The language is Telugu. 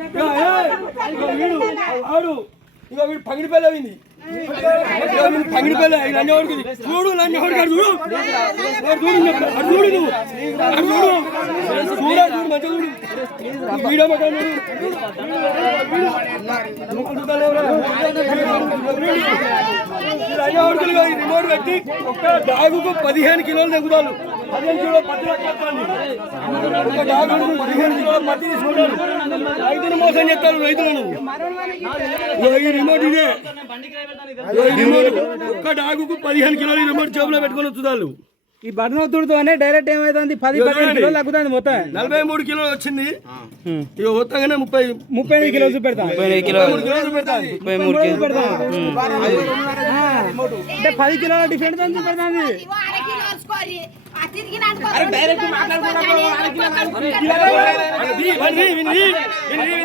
వీడు ఆడు ఇగో వీడు పగిడి పిల్ల అయింది. పగిడి పిల్ల చూడు లంజవాడి గారు చూడు. చూడు చూడు నువ్వు. చూడు చూడ చూడు మంచిగా చూడు. వీడియో పక్కన చూడు. రిమోట్ పెట్టి ఒక్క డాగుకు పదిహేను కిలోలు తగ్గుతాను పదిహేను కిలో పత్తి ఒక పదిహేను కిలోల పత్తి మోసం చేస్తారు రైతులను. ఈ రిమోట్ ఇదే. రిమోట్ ఒక్క డాగుకు పదిహేను కిలోలు రిమోట్ జేబులో పెట్టుకొని వచ్చుతారు ఈ బటనొత్తుడితోనే డైరెక్ట్ ఏమైతుంది? పది పదిహేను కిలోలు తగ్గుతుంది మొత్తం. నలభై మూడు కిలోలు వచ్చింది. ఇక మొత్తంగానే ముప్పై ముప్పై ఐదు కిలోలు చూపెడతాం. మూడు కిలోలు పెడతాను ముప్పై మూడు పెడతాం అంటే పది కిలోల డిఫరెంట్తో わずかに。